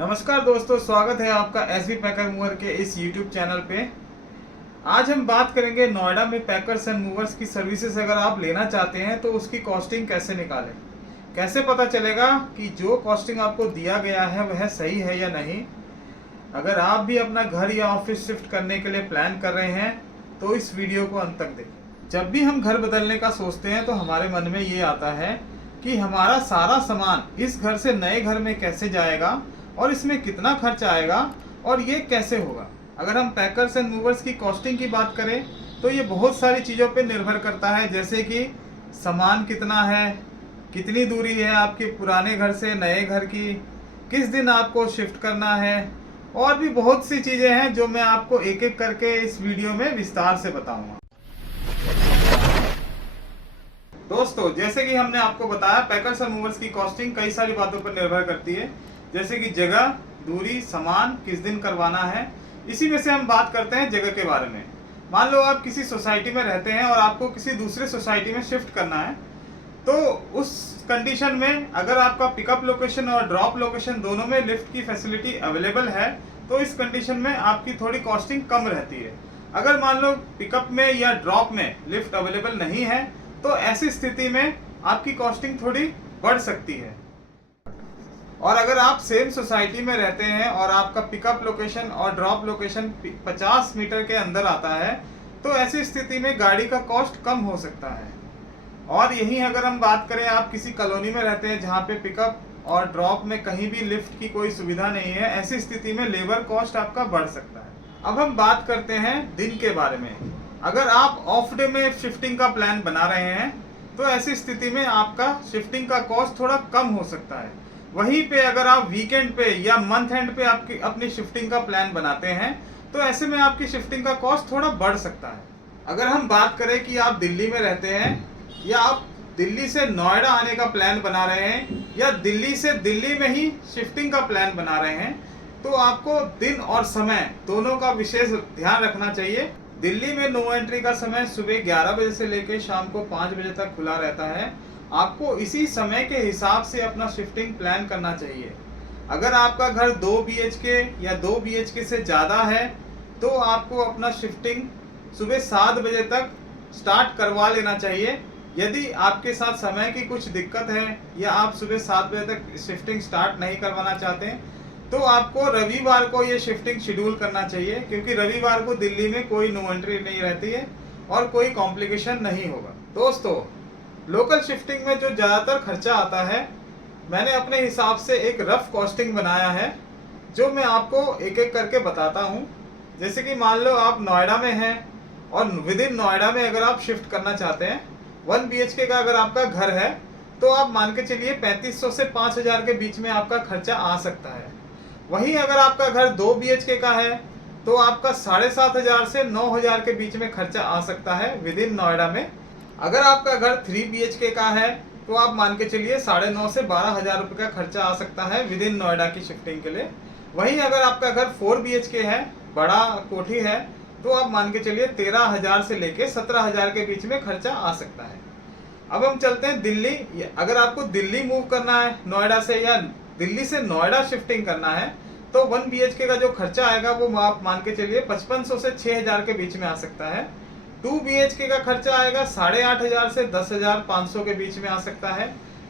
नमस्कार दोस्तों, स्वागत है आपका एसबी पैकर मूवर के इस यूट्यूब चैनल पे। आज हम बात करेंगे नोएडा में पैकर्स एंड मूवर्स की सर्विसेज अगर आप लेना चाहते हैं तो उसकी कॉस्टिंग कैसे निकालें। कैसे पता चलेगा कि जो कॉस्टिंग आपको दिया गया है वह सही है या नहीं। अगर आप भी अपना घर या ऑफिस शिफ्ट करने के लिए प्लान कर रहे हैं तो इस वीडियो को अंत तक देखें। जब भी हम घर बदलने का सोचते हैं तो हमारे मन में ये आता है कि हमारा सारा सामान इस घर से नए घर में कैसे जाएगा और इसमें कितना खर्च आएगा और ये कैसे होगा। अगर हम पैकर्स एंड मूवर्स की कॉस्टिंग की बात करें तो ये बहुत सारी चीज़ों पे निर्भर करता है, जैसे कि सामान कितना है, कितनी दूरी है आपके पुराने घर से नए घर की, किस दिन आपको शिफ्ट करना है, और भी बहुत सी चीज़ें हैं जो मैं आपको एक एक करके इस वीडियो में विस्तार से बताऊंगा। दोस्तों, जैसे कि हमने आपको बताया, पैकर्स एंड मूवर्स की कॉस्टिंग कई सारी बातों पर निर्भर करती है, जैसे कि जगह, दूरी, सामान, किस दिन करवाना है। इसी में से हम बात करते हैं जगह के बारे में। मान लो आप किसी सोसाइटी में रहते हैं और आपको किसी दूसरे सोसाइटी में शिफ्ट करना है, तो उस कंडीशन में अगर आपका पिकअप लोकेशन और ड्रॉप लोकेशन दोनों में लिफ्ट की फैसिलिटी अवेलेबल है तो इस कंडीशन में आपकी थोड़ी कॉस्टिंग कम रहती है। अगर मान लो पिकअप में या ड्रॉप में लिफ्ट अवेलेबल नहीं है तो ऐसी स्थिति में आपकी कॉस्टिंग थोड़ी बढ़ सकती है। और अगर आप सेम सोसाइटी में रहते हैं और आपका पिकअप लोकेशन और ड्रॉप लोकेशन 50 मीटर के अंदर आता है तो ऐसी स्थिति में गाड़ी का कॉस्ट कम हो सकता है। और यहीं अगर हम बात करें, आप किसी कॉलोनी में रहते हैं जहां पे पिकअप और ड्रॉप में कहीं भी लिफ्ट की कोई सुविधा नहीं है, ऐसी स्थिति में लेबर कॉस्ट आपका बढ़ सकता है। अब हम बात करते हैं दिन के बारे में। अगर आप ऑफ डे में शिफ्टिंग का प्लान बना रहे हैं तो ऐसी स्थिति में आपका शिफ्टिंग का कॉस्ट थोड़ा कम हो सकता है। वहीं पे अगर आप वीकेंड पे या मंथ एंड पे आपकी अपनी शिफ्टिंग का प्लान बनाते हैं तो ऐसे में आपकी शिफ्टिंग का कॉस्ट थोड़ा बढ़ सकता है। अगर हम बात करें कि आप दिल्ली में रहते हैं या आप दिल्ली से नोएडा आने का प्लान बना रहे हैं या दिल्ली से दिल्ली में ही शिफ्टिंग का प्लान बना रहे हैं, तो आपको दिन और समय दोनों का विशेष ध्यान रखना चाहिए। दिल्ली में नो एंट्री का समय सुबह 11 बजे से लेकर शाम को 5 बजे तक खुला रहता है। आपको इसी समय के हिसाब से अपना शिफ्टिंग प्लान करना चाहिए। अगर आपका घर 2 BHK या 2 BHK से ज़्यादा है तो आपको अपना शिफ्टिंग सुबह 7 बजे तक स्टार्ट करवा लेना चाहिए। यदि आपके साथ समय की कुछ दिक्कत है या आप सुबह 7 बजे तक शिफ्टिंग स्टार्ट नहीं करवाना चाहते हैं तो आपको रविवार को ये शिफ्टिंग शेड्यूल करना चाहिए, क्योंकि रविवार को दिल्ली में कोई नो एंट्री नहीं रहती है और कोई कॉम्प्लिकेशन नहीं होगा। दोस्तों, लोकल शिफ्टिंग में जो ज़्यादातर खर्चा आता है, मैंने अपने हिसाब से एक रफ कॉस्टिंग बनाया है जो मैं आपको एक एक करके बताता हूँ। जैसे कि मान लो आप नोएडा में हैं और विद इन नोएडा में अगर आप शिफ्ट करना चाहते हैं, 1 BHK का अगर आपका घर है तो आप मान के चलिए 3500 से 5000 के बीच में आपका खर्चा आ सकता है। वहीं अगर आपका घर 2 BHK का है तो आपका 7500 से 9000 के बीच में खर्चा आ सकता है विद इन नोएडा में। अगर आपका घर 3 BHK का है तो आप मान के चलिए 9,500 से 12,000 रुपये का खर्चा आ सकता है विद इन नोएडा की शिफ्टिंग के लिए। वहीं अगर आपका घर 4 BHK है, बड़ा कोठी है, तो आप मान के चलिए 13,000 से लेके 17,000 के बीच में खर्चा आ सकता है। अब हम चलते हैं दिल्ली। अगर आपको दिल्ली मूव करना है नोएडा से या दिल्ली से नोएडा शिफ्टिंग करना है तो 1 BHK का जो खर्चा आएगा वो आप मान के चलिए 5500 से 6,000 के बीच में आ सकता है। 2 BHK का खर्चा आएगा 8,500 से 10,500 के बीच में आ सकता है।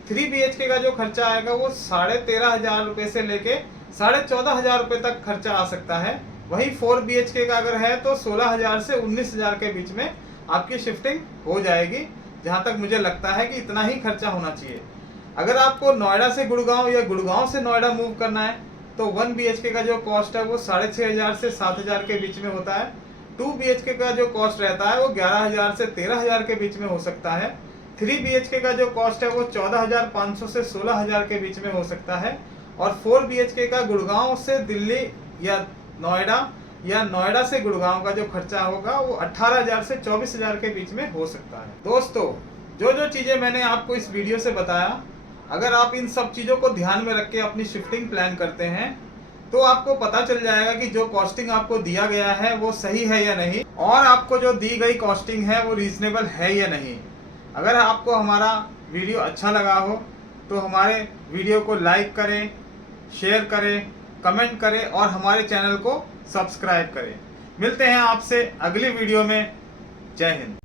3 BHK का जो खर्चा आएगा वो 13,500 रुपये से लेके 14,500 रुपये तक खर्चा आ सकता है। वहीं 4 BHK का अगर है तो 16,000 से 19,000 के बीच में आपकी शिफ्टिंग हो जाएगी। जहां तक मुझे लगता है कि इतना ही खर्चा होना चाहिए। अगर आपको नोएडा से गुड़गांव या गुड़गांव से नोएडा मूव करना है तो 1 BHK का जो कॉस्ट है वो 6,500 से 7,000 के बीच में होता है। 2 BHK का जो कॉस्ट रहता है वो 11,000 से 13,000 के बीच में हो सकता है। 3 BHK का जो कॉस्ट है वो 14,500 से 16,000 के बीच में हो सकता है। और 4 BHK का गुड़गांव से दिल्ली या नोएडा से गुड़गांव का जो खर्चा होगा वो 18,000 से 24,000 के बीच में हो सकता है। दोस्तों, जो चीज़ें मैंने आपको इस वीडियो से बताया, अगर आप इन सब चीज़ों को ध्यान में रख के अपनी शिफ्टिंग प्लान करते हैं तो आपको पता चल जाएगा कि जो कॉस्टिंग आपको दिया गया है वो सही है या नहीं, और आपको जो दी गई कॉस्टिंग है वो रीजनेबल है या नहीं। अगर आपको हमारा वीडियो अच्छा लगा हो तो हमारे वीडियो को लाइक करें, शेयर करें कमेंट करें और हमारे चैनल को सब्सक्राइब करें। मिलते हैं आपसे अगली वीडियो में। जय हिंद।